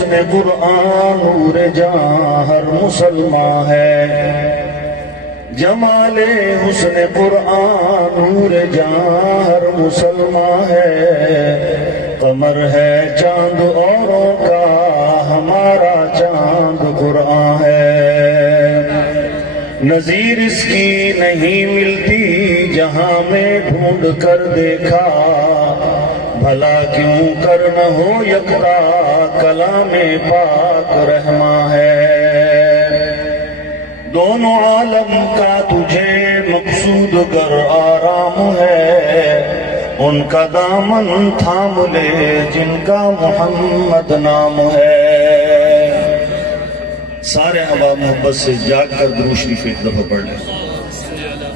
حسن قرآن نور جاں ہر مسلمان ہے، جمال حسن قرآن نور جاں ہر مسلمان ہے، قمر ہے چاند اوروں کا ہمارا چاند قرآن ہے، نظیر اس کی نہیں ملتی جہاں میں ڈھونڈ کر دیکھا، بھلا کیوں کر نہ ہو یکتا کلام پاک رحماں ہے، دونوں عالم کا تجھے مقصود گر آرام ہے، ان کا دامن تھام لے جن کا محمد نام ہے۔ سارے ہوا محبت سے جاگ کر درود شریف ایک دفعہ پڑھ لیں۔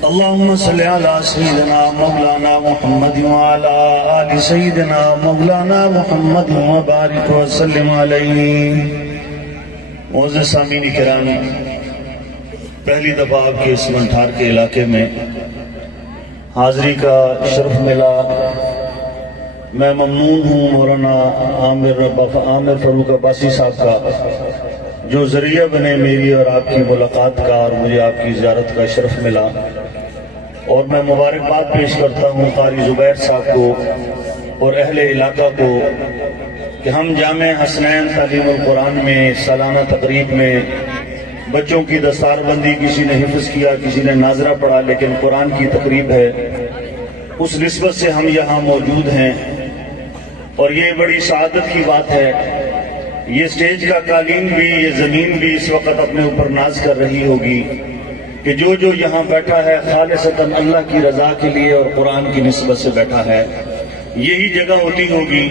اللہم صلی علی سیدنا مولانا محمد وعلی آل سیدنا مولانا محمد وبارک وسلم علیہ۔ معزز سامعین کرام، پہلی دفعہ آپ کے اس منٹھار کے علاقے میں حاضری کا شرف ملا، میں ممنون ہوں مولانا عامر فاروق عباسی صاحب کا، جو ذریعہ بنے میری اور آپ کی ملاقات کا اور مجھے آپ کی زیارت کا شرف ملا، اور میں مبارکباد پیش کرتا ہوں قاری زبیر صاحب کو اور اہل علاقہ کو کہ ہم جامع حسنین تعلیم القرآن میں سالانہ تقریب میں بچوں کی دستار بندی، کسی نے حفظ کیا، کسی نے ناظرہ پڑھا، لیکن قرآن کی تقریب ہے، اس نسبت سے ہم یہاں موجود ہیں، اور یہ بڑی سعادت کی بات ہے۔ یہ سٹیج کا قالین بھی، یہ زمین بھی اس وقت اپنے اوپر ناز کر رہی ہوگی کہ جو یہاں بیٹھا ہے خالصتاً اللہ کی رضا کے لیے اور قرآن کی نسبت سے بیٹھا ہے۔ یہی جگہ ہوتی ہوگی،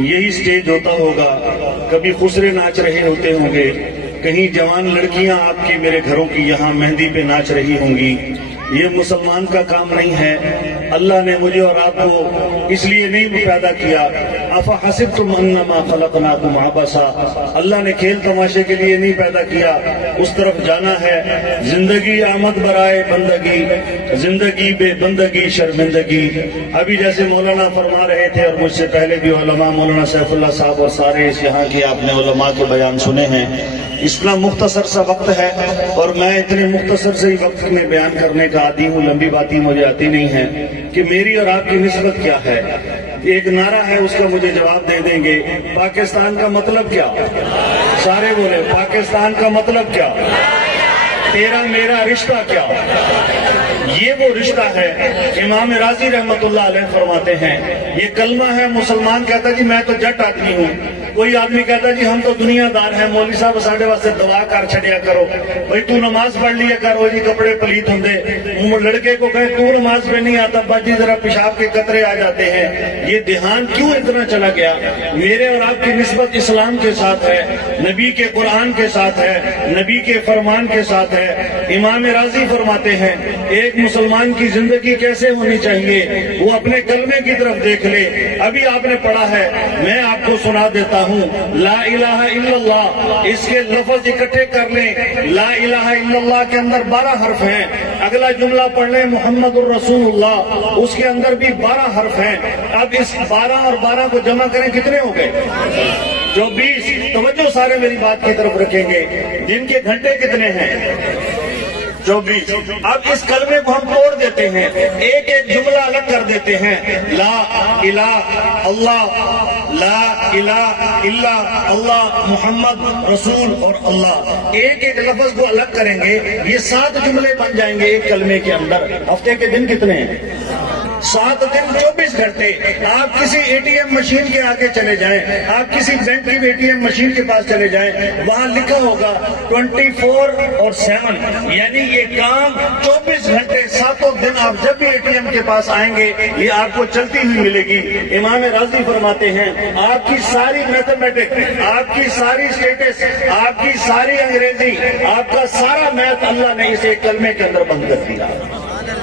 یہی سٹیج ہوتا ہوگا، کبھی خسرے ناچ رہے ہوتے ہوں گے، کہیں جوان لڑکیاں آپ کی میرے گھروں کی یہاں مہندی پہ ناچ رہی ہوں گی۔ یہ مسلمان کا کام نہیں ہے، اللہ نے مجھے اور آپ کو اس لیے نہیں پیدا کیا۔ افحسبتم انما خلقناکم عبثا، اللہ نے کھیل تماشے کے لیے نہیں پیدا کیا، اس طرف جانا ہے۔ زندگی آمد برائے بندگی، زندگی بے بندگی شرمندگی۔ ابھی جیسے مولانا فرما رہے تھے، اور مجھ سے پہلے بھی علماء، مولانا سیف اللہ صاحب اور سارے اس یہاں کی آپ نے علماء کے بیان سنے ہیں، اتنا مختصر سا وقت ہے، اور میں اتنے مختصر سے ہی وقت میں بیان کرنے کا عادی ہوں، لمبی باتیں مجھے آتی نہیں ہیں کہ میری اور آپ کی نسبت کیا ہے۔ ایک نعرہ ہے، اس کا مجھے جواب دے دیں گے، پاکستان کا مطلب کیا؟ سارے بولے، پاکستان کا مطلب کیا؟ تیرا میرا رشتہ کیا؟ یہ وہ رشتہ ہے، امام راضی رحمت اللہ علیہ فرماتے ہیں، یہ کلمہ ہے۔ مسلمان کہتا جی میں تو جٹ آدمی ہوں، کوئی آدمی کہتا جی ہم تو دنیا دار ہیں، مولوی صاحب ساڈے واسطے دعا کر چھڑیا کرو، بھئی تو نماز پڑھ لیا کرو جی، کپڑے پلیت ہوں دے، لڑکے کو کہے تو نماز پہ نہیں آتا باجی ذرا پیشاب کے قطرے آ جاتے ہیں۔ یہ دھیان کیوں اتنا چلا گیا؟ میرے اور آپ کی نسبت اسلام کے ساتھ ہے، نبی کے قرآن کے ساتھ ہے، نبی کے فرمان کے ساتھ ہے۔ امام راضی فرماتے ہیں ایک مسلمان کی زندگی کیسے ہونی چاہیے، وہ اپنے کلمے کی طرف دیکھ لے۔ ابھی آپ نے پڑھا ہے، میں آپ کو سنا دیتا ہوں، لا الہ الا اللہ، اس کے لفظ اکٹھے کر لیں۔ لا الہ الا اللہ کے اندر 12 حرف ہیں، اگلا جملہ پڑھ لیں محمد الرسول اللہ، اس کے اندر بھی 12 حرف ہیں۔ اب اس 12 اور 12 کو جمع کریں، کتنے ہو گئے؟ 24۔ توجہ سارے میری بات کی طرف رکھیں گے، دن کے گھنٹے کتنے ہیں؟ 24۔ اب اس کلمے کو ہم توڑ دیتے ہیں، ایک ایک جملہ الگ کر دیتے ہیں۔ لا الہ اللہ، لا الہ الا اللہ، محمد رسول اور اللہ، ایک ایک لفظ کو الگ کریں گے، یہ 7 جملے بن جائیں گے ایک کلمے کے اندر۔ ہفتے کے دن کتنے ہیں؟ 7 دن 24 گھنٹے۔ آپ کسی اے ٹی ایم مشین کے آگے چلے جائیں، آپ کسی بینک کی اے ٹی ایم مشین کے پاس چلے جائیں، وہاں لکھا ہوگا 24 اور 7، یعنی یہ کام 24 گھنٹے 7 دن آپ جب بھی اے ٹی ایم کے پاس آئیں گے یہ آپ کو چلتی ہوئی ملے گی۔ امام راضی فرماتے ہیں آپ کی ساری میتھمیٹک، آپ کی ساری اسٹیٹس، آپ کی ساری انگریزی، آپ کا سارا میتھ اللہ نے اس ایک کلمے کے اندر بند کر دیا۔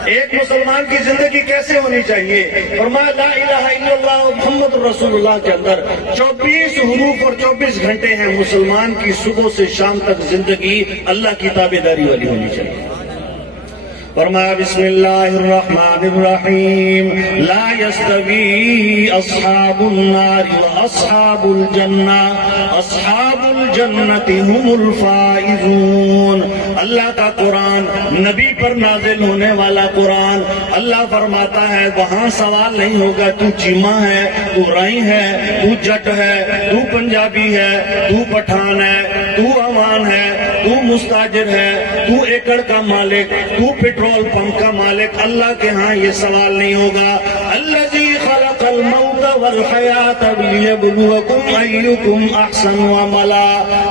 ایک مسلمان کی زندگی کیسے ہونی چاہیے؟ فرمایا لا الہ الا اللہ محمد رسول اللہ کے اندر 24 حروف اور 24 گھنٹے ہیں۔ مسلمان کی صبح سے شام تک زندگی اللہ کی تابعداری والی ہونی چاہیے۔ فرمایا بسم اللہ الرحمن الرحیم، لا يستوی اصحاب النار واصحاب الجنہ، اصحاب الجنة هم الفائزون. اللہ کا قرآن، نبی پر نازل ہونے والا قرآن، اللہ فرماتا ہے وہاں سوال نہیں ہوگا تو چیما ہے، تو رائی ہے، تو جٹ ہے، تو پنجابی ہے، تو پٹھان ہے، تو عوان ہے، تو مستاجر ہے، تو ایکڑ کا مالک، تو پیٹرول پمپ کا مالک. اللہ کے ہاں یہ سوال نہیں ہوگا. الذی خلق الموت والحیات لیبلوکم ایکم احسن عملا.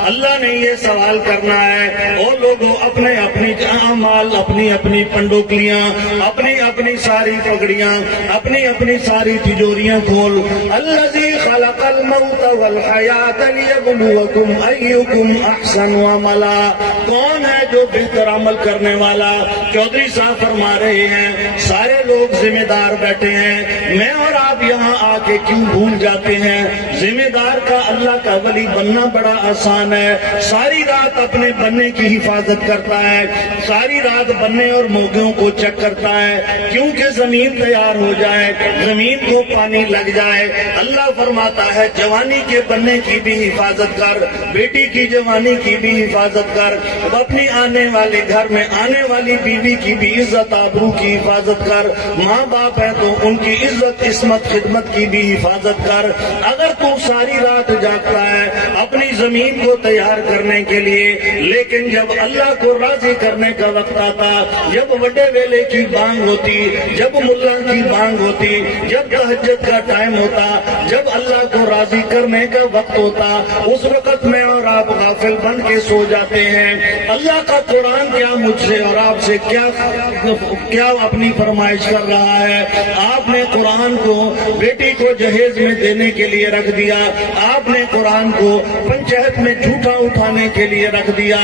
اللہ نے یہ سوال کرنا ہے او لوگوں، اپنے اپنی اعمال، اپنی اپنی پنڈوکلیاں، اپنی اپنی ساری پگڑیاں، اپنی اپنی ساری تجوریاں کھول. الذی خلق الموت والحیات لیبلوکم ایکم احسن عملا. کون ہے جو بہتر عمل کرنے والا؟ چودھری صاحب فرما رہے ہیں سارے لوگ ذمہ دار بیٹھے ہیں، میں اور آپ یہاں آ کے کیوں بھول جاتے ہیں؟ ذمہ دار کا اللہ کا ولی بننا بڑا آسان ہے. ساری رات اپنے بننے کی حفاظت کرتا ہے، ساری رات بننے اور موگوں کو چیک کرتا ہے کیونکہ زمین تیار ہو جائے، زمین کو پانی لگ جائے. اللہ فرماتا ہے جوانی کے بننے کی بھی حفاظت کر، بیٹی کی جوانی کی بھی حفاظت کر، اپنی آنے والے گھر میں آنے والی بیوی کی بھی عزت آبرو کی حفاظت کر. ماں باپ ہے تو ان کی عزت عصمت خدمت کی بھی حفاظت کر. اگر تو ساری رات جاگتا ہے اپنی زمین کو تیار کرنے کے لیے، لیکن جب اللہ کو راضی کرنے کا وقت آتا، جب وڈے ویلے کی بانگ ہوتی، جب ملا کی بانگ ہوتی، جب تہجد کا ٹائم ہوتا، جب اللہ کو راضی کرنے کا وقت ہوتا، اس وقت میں اور آپ غافل بن کے سو جاتے ہیں. اللہ کا قرآن کیا مجھ سے اور آپ سے کیا اپنی فرمائش کر رہا ہے؟ آپ نے قرآن کو بیٹی کو جہیز میں دینے کے لیے رکھ دیا، آپ نے قرآن کو پنچایت میں جھوٹا اٹھانے کے لیے رکھ دیا،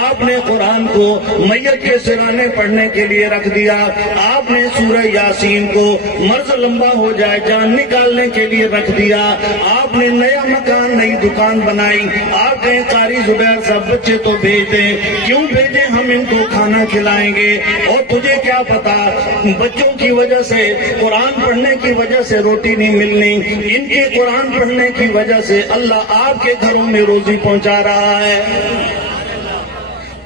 آپ نے قرآن کو میت کے سرانے پڑھنے کے لیے رکھ دیا، آپ نے سورہ یاسین کو مرض لمبا ہو جائے جان نکالنے کے لیے رکھ دیا، آپ نے نیا مکان نئی دکان بنائی. آپ کہیں قاری زبیر صاحب بچے تو بھیج دیں. کیوں بھیجیں؟ ہم ان کو کھانا کھلائیں گے. اور تجھے کیا پتا بچوں کی وجہ سے، قرآن پڑھنے کی وجہ سے روٹی نہیں ملنی، ان کے قرآن پڑھنے کی وجہ سے اللہ آپ کے گھروں میں روزی پہنچا رہا ہے.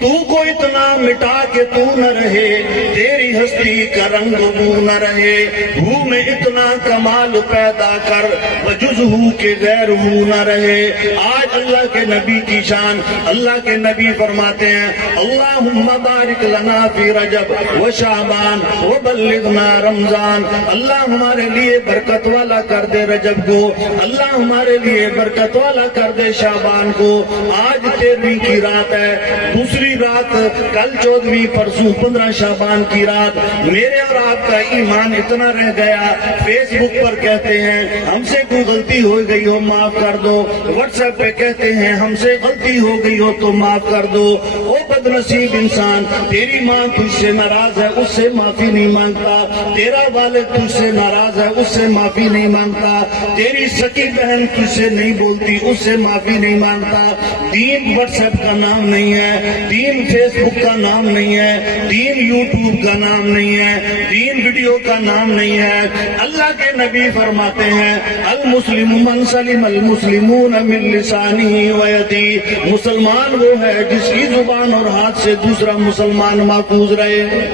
تو کو اتنا مٹا کے تو نہ رہے، تیری ہستی کا رنگ بو نہ رہے. ہو میں اتنا کمال پیدا کر، بجز ہو کے غیر ہو نہ رہے. آج اللہ کے نبی کی شان، اللہ کے نبی فرماتے ہیں اللہم بارک لنا فی رجب و شعبان و بلغنا رمضان. اللہ ہمارے لیے برکت والا کر دے رجب کو، اللہ ہمارے لیے برکت والا کر دے شعبان کو. آج 13ویں کی رات ہے، دوسری رات کل 14ویں، پرسوں 15 شعبان کی رات. میرے اور آپ کا ایمان اتنا رہ گیا، فیس بک پر کہتے ہیں ہم سے کوئی غلطی ہو گئی ہو معاف کر دو، واٹس ایپ پہ کہتے ہیں ہم سے غلطی ہو گئی ہو تو معاف کر دو. او بد نصیب انسان، تیری ماں تجھ سے ناراض ہے، اس سے معافی نہیں مانگتا. تیرا والد تجھ سے ناراض ہے، اس سے معافی نہیں مانگتا. تیری سکی بہن تجھ سے نہیں بولتی، اس سے معافی نہیں مانگتا. دین واٹس ایپ کا نام نہیں ہے، دین فیس بک کا نام نہیں ہے، دین یوٹیوب کا نام نہیں ہے، دین ویڈیو کا نام نہیں ہے. اللہ کے نبی فرماتے ہیں المسلم من سلم المسلمون من لسانہ و یدہ. مسلمان وہ ہے جس کی زبان اور ہاتھ سے دوسرا مسلمان محفوظ رہے.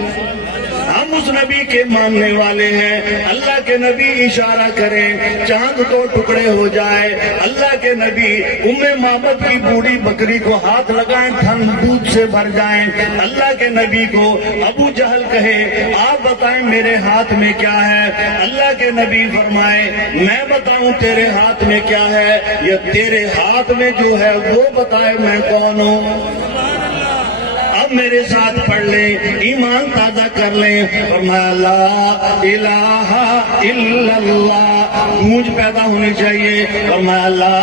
ہم اس نبی کے ماننے والے ہیں. اللہ کے نبی اشارہ کریں چاند کو ٹکڑے ہو جائے، اللہ کے نبی معبد کی بوڑھی بکری کو ہاتھ لگائیں تھن دودھ سے بھر جائیں. اللہ کے نبی کو ابو جہل کہے آپ بتائیں میرے ہاتھ میں کیا ہے، اللہ کے نبی فرمائے میں بتاؤں تیرے ہاتھ میں کیا ہے، یا تیرے ہاتھ میں جو ہے وہ بتائے میں کون ہوں. اب میرے ساتھ پڑھ لیں، ایمان تازہ کر لیں. فرمایا لا الہ الا اللہ، گونج پیدا ہونی چاہیے. فرمایا لا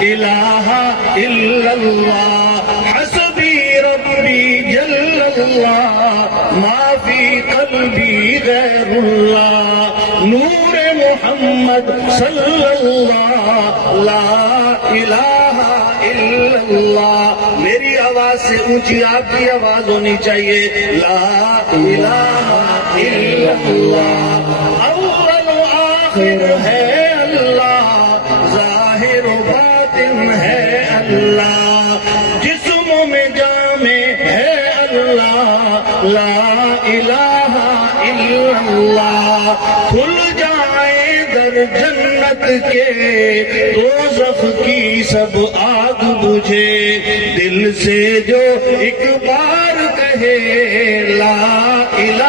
الہ الا اللہ حسبی ربی جل اللہ ما فی قلبی غیر اللہ نور محمد صلی اللہ لا الہ الا اللہ. میری آواز سے اونچی آپ کی آواز ہونی چاہیے لا الہ الا اللہ. اول و آخر ہے اللہ، ظاہر و باطن ہے اللہ. لا الہ الا اللہ، کھل جائے در جنت کے، دوزخ کی سب آگ بجھے، دل سے جو ایک بار کہے لا الہ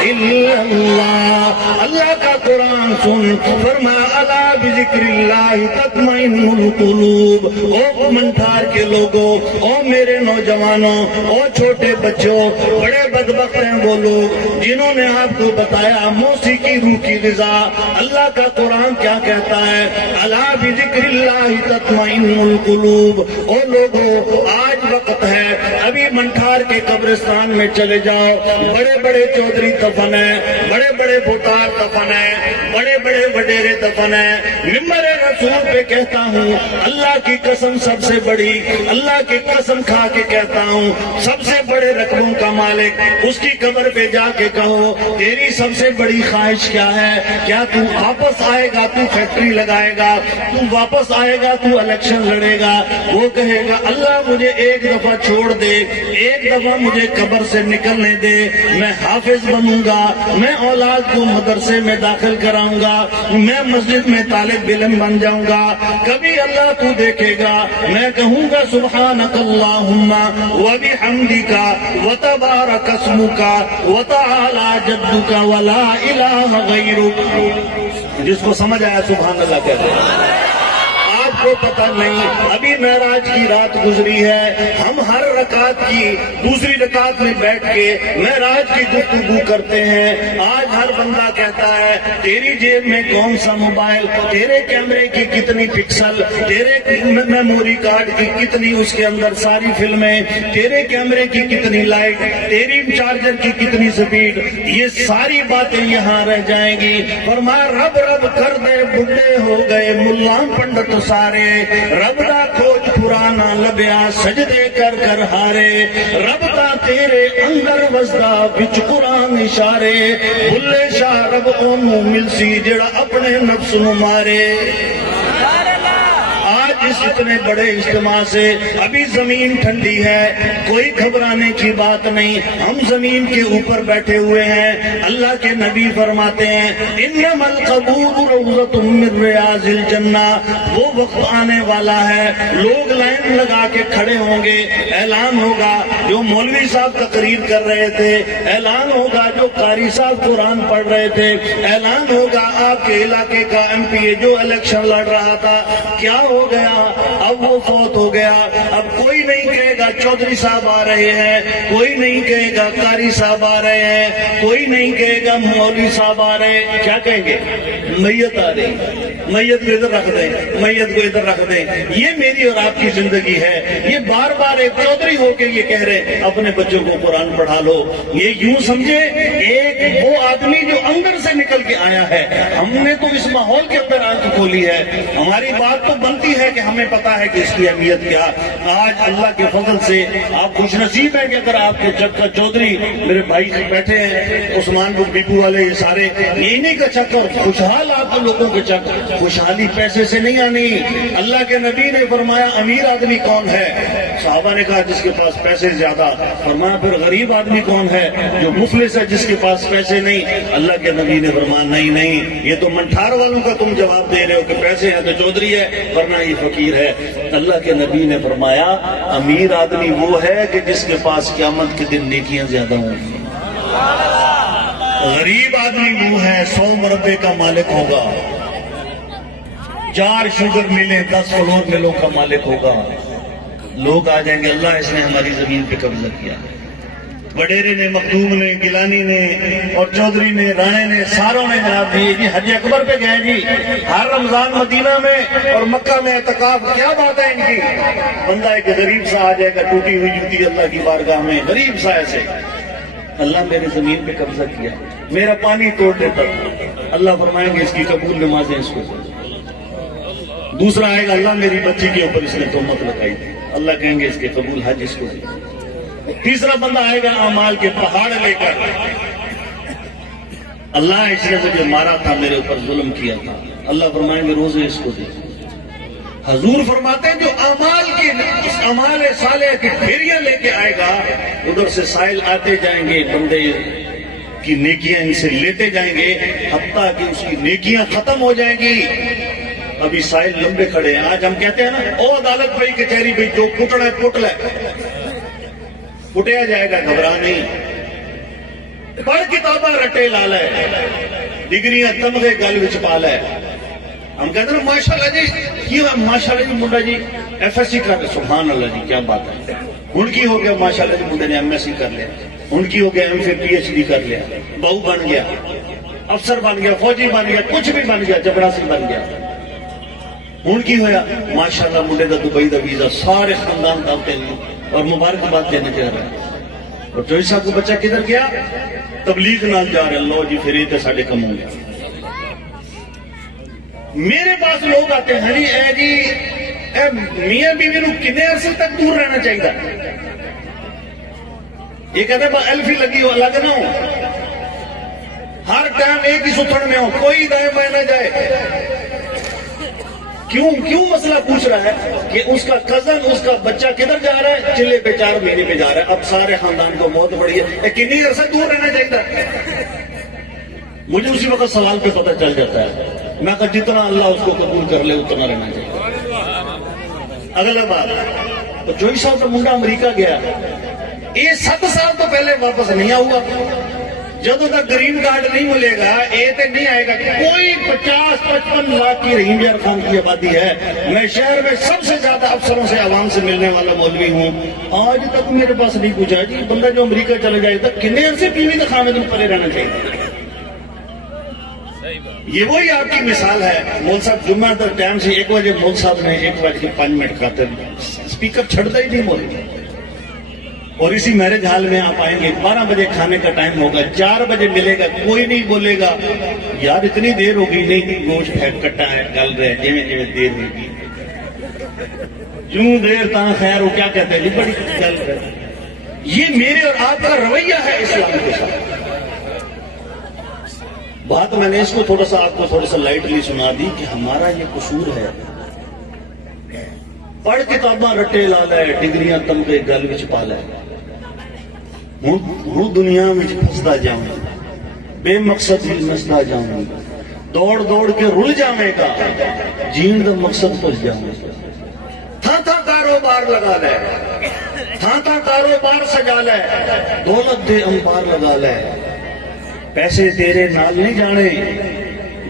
الا اللہ۔ اللہ کا قرآن سن، فرمایا الا بذکر اللہ تطمئن القلوب۔ او منٹھار کے لوگوں، او میرے نوجوانوں، او چھوٹے بچوں، بڑے بدبخت ہیں وہ لوگ جنہوں نے آپ کو بتایا موسیقی روح کی غذا۔ اللہ کا قرآن کیا کہتا ہے؟ الا بذکر اللہ تطمئن القلوب۔ او لوگوں، آج وقت ہے، ابھی منٹھار کے قبرستان میں چلے جاؤ، بڑے بڑے چودھری دفن ہیں، بڑے بڑے بھوتار دفن ہیں، بڑے بڑے وڈیرے دفن ہیں۔ ممبر رسول پہ کہتا ہوں، اللہ کی قسم سب سے بڑی، اللہ کی قسم کھا کے کہتا ہوں، سب سے بڑے رقبوں کا مالک، اس کی قبر پہ جا کے کہو تیری سب سے بڑی خواہش کیا ہے؟ کیا تو واپس آئے گا، تو فیکٹری لگائے گا، تو واپس آئے گا، تو الیکشن لڑے گا؟ وہ کہے گا اللہ مجھے ایک دفعہ چھوڑ دے، ایک دفعہ مجھے قبر سے نکلنے دے، میں حافظ بنوں گا، میں اولاد کو مدرسے میں داخل کراؤں گا، میں مسجد میں طالب علم بن جاؤں گا۔ کبھی اللہ تو دیکھے گا، میں کہوں گا سبحانک اللہم وبحمدک وتبارک اسمک وتعالی جدک ولا الہ غیرک۔ جس کو سمجھ آیا سبحان اللہ کہتے ہیں۔ آپ کو پتہ نہیں، ابھی معراج کی رات گزری ہے، ہم ہر رکعت کی دوسری رکعت میں بیٹھ کے معراج کی گفتگو کرتے ہیں۔ آج ہر بندہ کہتا ہے تیری جیب میں کون سا موبائل، تیرے کیمرے کی کتنی پکسل، تیرے میموری کارڈ کی کتنی اس کے اندر ساری فلمیں، تیرے کیمرے کی کتنی لائٹ، تیری چارجر کی کتنی سپیڈ، یہ ساری باتیں یہاں رہ جائیں گی۔ فرمایا رب رب کر دے بڈھے ہو گئے ملا پنڈت سارے، رب دا کھوج پرانا لبیا سجدے کر کر ہارے، رب دا تیرے اندر وسدا بچ قرآن اشارے، بھلے شاہ رب اونوں ملسی جڑا اپنے نفس نو مارے۔ اس اتنے بڑے اجتماع سے ابھی زمین ٹھنڈی ہے، کوئی گھبرانے کی بات نہیں، ہم زمین کے اوپر بیٹھے ہوئے ہیں۔ اللہ کے نبی فرماتے ہیں انما القبور روضۃ من ریاض الجنہ، وہ وقت آنے والا ہے لوگ لائن لگا کے کھڑے ہوں گے، اعلان ہوگا جو مولوی صاحب تقریر کر رہے تھے، اعلان ہوگا جو قاری صاحب قرآن پڑھ رہے تھے، اعلان ہوگا آپ کے علاقے کا ایم پی اے جو الیکشن لڑ رہا تھا کیا ہو گیا، اب وہ فوت ہو گیا۔ اب کوئی نہیں کہے گا چودھری صاحب آ رہے ہیں، کوئی نہیں کہے گا قاری صاحب آ رہے ہیں، کوئی نہیں کہے گا مولوی صاحب آ رہے ہیں، کیا کہیں گے؟ میت آ رہی، میت کو ادھر رکھ دیں، میت کو ادھر رکھ دیں۔ یہ میری اور آپ کی زندگی ہے۔ یہ بار بار ایک چودھری ہو کے یہ کہہ رہے اپنے بچوں کو قرآن پڑھا لو، یہ یوں سمجھے ایک وہ آدمی جو اندر سے نکل کے آیا ہے۔ ہم نے تو اس ماحول کے اندر آنکھ کھولی ہے، ہماری بات تو بنتی ہے کہ ہمیں پتا ہے کہ اس کی اہمیت کیا۔ آج اللہ کے فضل سے آپ خوش نصیب ہیں کہ اگر آپ کے چک کا چودھری میرے بھائی بیٹھے ہیں عثمان بیپو والے، یہ سارے انہی کا چک، اور خوشحال آپ لوگوں کے چک۔ خوشحالی پیسے سے نہیں آنی۔ اللہ کے نبی نے فرمایا امیر آدمی کون ہے؟ صحابہ نے کہا جس کے پاس پیسے زیادہ۔ فرمایا پھر غریب آدمی کون ہے؟ جو مفلس ہے، جس کے پاس پیسے نہیں۔ اللہ کے نبی نے فرمایا نہیں نہیں، یہ تو منٹھار والوں کا تم جواب دے رہے ہو کہ پیسے ہیں تو چودھری ہے ورنہ یہ فقیر ہے۔ اللہ کے نبی نے فرمایا امیر آدمی وہ ہے کہ جس کے پاس قیامت کے دن نیکیاں زیادہ ہوں گی۔ غریب آدمی وہ ہے 100 مربے کا مالک ہوگا، 4 شوگر ملیں 10 فلور ملوں کا مالک ہوگا۔ لوگ آ جائیں گے اللہ اس نے ہماری زمین پہ قبضہ کیا۔ وڈیرے نے، مخدوم نے، گیلانی نے اور چودھری نے، رانے نے، ساروں نے جناب جی حج اکبر پہ گئے جی، ہر رمضان مدینہ میں اور مکہ میں اعتکاف، کیا بات ہے ان کی۔ بندہ ایک غریب سا آ جائے گا ٹوٹی ہوئی جوتی اللہ کی بارگاہ میں، غریب سا ایسے، اللہ میری زمین پہ قبضہ کیا، میرا پانی توڑ دیتا تھا، اللہ فرمائیں گے اس کی قبول نمازیں اس کو۔ دوسرا آئے گا اللہ میری بچی کے اوپر اس نے تہمت لگائی تھی، اللہ کہیں گے اس کے قبول حج اس کو دی۔ تیسرا بندہ آئے گا اعمال کے پہاڑ لے کر، اللہ اس نے مجھے مارا تھا، میرے اوپر ظلم کیا تھا، اللہ فرمائیں گے روزے اس کو دے۔ حضور فرماتے ہیں جو اعمال صالحہ کی ڈھیریاں لے کے آئے گا، ادھر سے سائل آتے جائیں گے، بندے کی نیکیاں ان سے لیتے جائیں گے، حتیٰ کہ اس کی نیکیاں ختم ہو جائیں گی۔ ابھی سائل لمبے کھڑے ہیں، آج ہم کہتے ہیں نا او عدالت بھائی کچہری بھائی جو کٹنا ہے کٹ لے، کٹیا جائے گا، گھبرا نہیں۔ پڑھ کتاباں رٹے لال ہے، ڈگریاں تمغے گل وچ پال ہے۔ ہم کہتے ہیں ماشاءاللہ جی کیوں ہے، ماشاءاللہ جی منڈا جی ایف ایس سی کر لیا، سبحان اللہ جی کیا بات ہے۔ ہن کی ہو گیا، ماشاءاللہ جی منڈے نے ایم ایس سی کر لیا، ہن کی ہو گیا ایم پھر پی ایچ ڈی کر لیا، بہو بن گیا، افسر بن گیا، فوجی بن گیا، کچھ بھی بن گیا، چپڑاسی بن گیا۔ ہن کی ہویا، ماشاءاللہ منڈے دا دبئی دا ویزا، سارے خاندان دعوتیں لی اور مبارکباد دینے جا رہے ہیں۔ اور جوئی صاحب کو بچہ کدھر گیا، تبلیغ نال جا رہے، لو جی پھر یہ ساڑھے کم ہو گیا۔ میرے پاس لوگ آتے ہیں جی اے میاں بیوی نو کنے عرصے تک دور رہنا چاہیے، یہ کہتے ہیں ایلفی لگی ہو الگ نہ ہو، ہر ٹائم ایک ہی ستھن میں ہو، کوئی دائیں بائیں نہ جائے۔ کیوں مسئلہ پوچھ رہا ہے کہ اس کا کزن، اس کا بچہ کدھر جا رہا ہے، چلے پہ 4 مہینے پہ جا رہا ہے، اب سارے خاندان کو موت پڑی ہے، کنی عرصہ دور رہنا چاہیے۔ مجھے اسی وقت سوال پہ پتہ چل جاتا ہے، میں کہا جتنا اللہ اس کو قبول کر لے اتنا رہنا چاہیے۔ اگلا بات، تو جوئی صاحب کا منڈا امریکہ گیا، یہ 7 سال تو پہلے واپس نہیں ہوا، جب تک گرین کارڈ نہیں ملے گا یہ تو نہیں آئے گا۔ کوئی 50-55 لاکھ کی رحیم یار خان کی آبادی ہے، میں شہر میں سب سے زیادہ افسروں سے عوام سے ملنے والا مولوی ہوں، آج تک میرے پاس نہیں پوچھا جی بندہ جو امریکہ چلے جائے تک کتنے عرصے پیوی خانے دن پڑے رہنا چاہیے۔ یہ وہی آپ کی مثال ہے۔ مول صاحب جمعہ تک ٹائم سے 1 بجے مول صاحب نے 1:05 کہتے ہیں، اسپیکر چھڑتا ہی نہیں مول۔ اور اسی میرج ہال میں آپ آئیں گے، 12 بجے کھانے کا ٹائم ہوگا، 4 بجے ملے گا، کوئی نہیں بولے گا یار اتنی دیر ہوگی، نہیں گوشت ہے کٹا ہے گل رہے جی دیر ہوگی، جوں دیر تاں خیر، وہ کیا کہتے ہیں جی بڑی گل رہے۔ یہ میرے اور آپ کا رویہ ہے اسلام کے ساتھ۔ بات میں نے اس کو تھوڑا سا آپ کو تھوڑا سا لائٹلی سنا دی کہ ہمارا یہ قصور ہے، پڑھ کتاباں رٹے لالا ہے، ڈگریاں تمغے گل وچ پالا ہے، ہوں دنیا میں پھسدا جاؤں، بے مقصد ہی نسدا جاؤں، دوڑ دوڑ کے رل جاویں گا، جین دا مقصد پس جاؤں۔ تھا کاروبار لگا لے، تھا کاروبار سجا لے، دولت دے امپار لگا لے، پیسے تیرے نال نہیں جانے،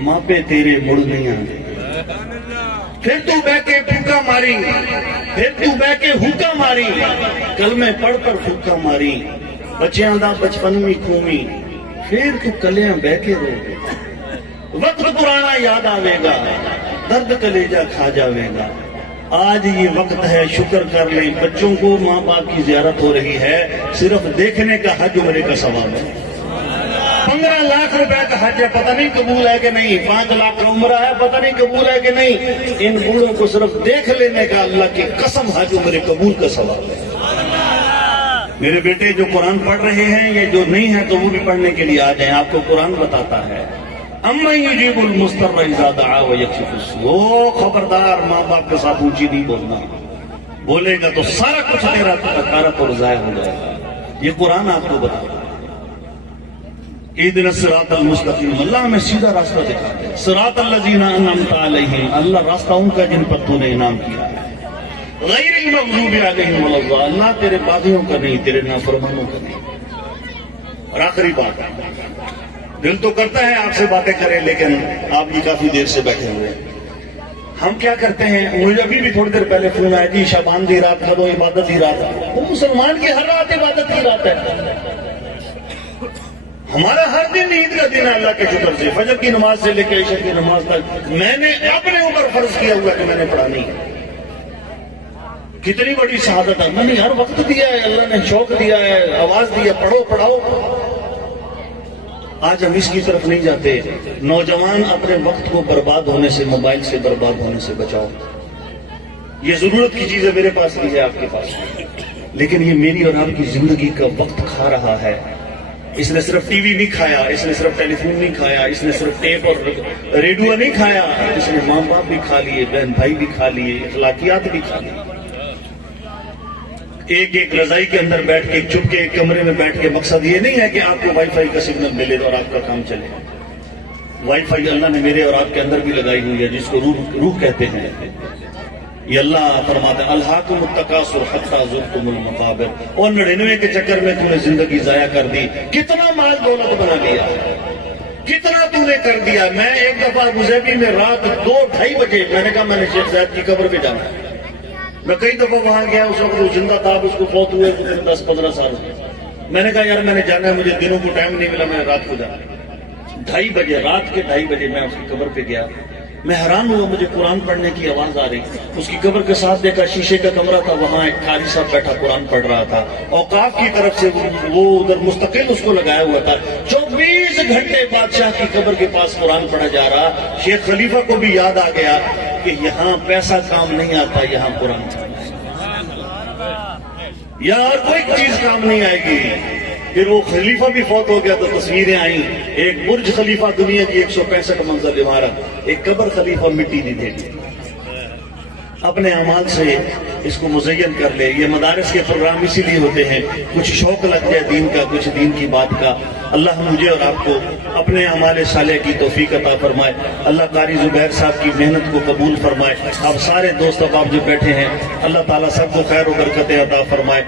ماپے تیرے مڑ نہیں آنے۔ پھر تو بہ کے پھوکا ماری، پھر تو بہ کے ہوکا ماری، کلمے پڑھ کر پھوکا ماری، بچیاں دا بچپن میں کھومی، پھر تو کلیاں بہ کے رو گے، وقت پرانا یاد آوے گا، درد کلیجہ کھا جاوے گا۔ آج یہ وقت ہے شکر کر لیں، بچوں کو ماں باپ کی زیارت ہو رہی ہے، صرف دیکھنے کا حج عمرے کا ثواب ہے۔ 15 لاکھ روپے کا حج ہے، پتہ نہیں قبول ہے کہ نہیں، 5 لاکھ کا عمرہ ہے، پتہ نہیں قبول ہے کہ نہیں، ان بوڑھوں کو صرف دیکھ لینے کا اللہ کی قسم حج عمرے قبول کا ثواب ہے۔ میرے بیٹے جو قرآن پڑھ رہے ہیں یا جو نہیں ہیں تو وہ بھی پڑھنے کے لیے آ جائیں، آپ کو قرآن بتاتا ہے اَمَّن يُجِيبُ الْمُضْطَرَّ إِذَا دَعَاهُ وَيَكْشِفُ السُّوءَ۔ خبردار ماں باپ کے ساتھ اونچی نہیں بولنا، بولے گا تو سارا کچھ تیرا تکارت اور ضائع ہو جائے گا۔ یہ قرآن آپ کو بتاتا ہے۔ اِهْدِنَا الصِّرَاطَ الْمُسْتَقِيمَ، اللہ ہمیں سیدھا راستہ دکھاتے ہیں۔ صراط الذین انعمت علیہم، اللہ راستہ ان کا جن پر تو نے انعام کیا ہے۔ غیر المغضوب علیہم ولا الضالین، اللہ تیرے باغیوں کا نہیں، تیرے نافرمانوں کا نہیں۔ اور آخری بات، دل تو کرتا ہے آپ سے باتیں کریں، لیکن آپ بھی کافی دیر سے بیٹھے ہوئے ہیں۔ ہم کیا کرتے ہیں، مجھے ابھی بھی تھوڑی دیر پہلے فون آیا جی شعبان کی رات کدو عبادت کی رات ہے۔ وہ مسلمان کی ہر رات عبادت کی رات ہے، ہمارا ہر دن عید کا دن ہے اللہ کے شکر سے، فجر کی نماز سے لے کے عشاء کی نماز تک میں نے اپنے اوپر فرض کیا ہوا کہ میں نے پڑھانی ہے۔ کتنی بڑی شہادت ہے، میں نے ہر وقت دیا ہے، اللہ نے شوق دیا ہے، آواز دیا پڑھو پڑھاؤ۔ آج ہم اس کی طرف نہیں جاتے۔ نوجوان اپنے وقت کو برباد ہونے سے، موبائل سے برباد ہونے سے بچاؤ۔ یہ ضرورت کی چیز ہے، میرے پاس نہیں ہے، آپ کے پاس نہیں، لیکن یہ میری اور آپ کی زندگی کا وقت کھا رہا ہے۔ اس نے صرف ٹی وی نہیں کھایا، اس نے صرف ٹیلی فون نہیں کھایا، اس نے صرف ٹیپ اور ریڈیو نہیں کھایا، اس نے ماں باپ بھی کھا لیے، بہن بھائی بھی کھا لیے، اخلاقیات بھی کھا لیے۔ ایک ایک رضائی کے اندر بیٹھ کے چپ کے ایک کمرے میں بیٹھ کے مقصد یہ نہیں ہے کہ آپ کو وائی فائی کا سگنل ملے اور آپ کا کام چلے. وائی فائی اللہ نے میرے اور آپ کے اندر بھی لگائی ہوئی ہے، جس کو روح کہتے ہیں. یہ اللہ فرماتا ہے الہاکم التکاثر حتی زرتم المقابر، اور 99 کے چکر میں تم نے زندگی ضائع کر دی. کتنا مال دولت بنا لیا، کتنا تم نے کر دیا. میں ایک دفعہ ابوظہبی میں رات 2-2:30 بجے میں نے کہا میں نے شیخ صاحب کی قبر پہ جانا ہے. میں کئی دفعہ وہاں گیا، اس وقت وہ زندہ تھا، اب اس کو فوت ہوئے 10-15 سال. میں نے کہا یار میں نے جانا ہے، مجھے دنوں کو ٹائم نہیں ملا، میں رات کو جانا. 2:30 بجے، رات کے 2:30 بجے میں اس کی قبر پہ گیا. میں حیران ہوا، مجھے قرآن پڑھنے کی آواز آ رہی. اس کی قبر کے ساتھ دیکھا شیشے کا کمرہ تھا، وہاں ایک قاری صاحب بیٹھا قرآن پڑھ رہا تھا. اوقاف کی طرف سے وہ ادھر مستقل اس کو لگایا ہوا تھا. 24 گھنٹے بادشاہ کی قبر کے پاس قرآن پڑھا جا رہا. شیخ خلیفہ کو بھی یاد آ گیا کہ یہاں پیسہ کام نہیں آتا، یہاں قرآن یہاں کوئی چیز کام نہیں آئے گی. پھر وہ خلیفہ بھی فوت ہو گیا تو تصویریں آئیں. ایک برج خلیفہ دنیا کی 165 منزل عمارت، ایک قبر خلیفہ مٹی نہیں دے گی. اپنے اعمال سے اس کو مزین کر لے. یہ مدارس کے پروگرام اسی لیے ہوتے ہیں، کچھ شوق لگ جائے دین کا، کچھ دین کی بات کا. اللہ مجھے اور آپ کو اپنے اعمال صالح کی توفیق عطا فرمائے. اللہ قاری زبیر صاحب کی محنت کو قبول فرمائے. آپ سارے دوست احباب جو بیٹھے ہیں، اللہ تعالیٰ سب کو خیر و برکت عطا فرمائے.